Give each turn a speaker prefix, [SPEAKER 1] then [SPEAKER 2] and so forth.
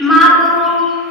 [SPEAKER 1] 妈。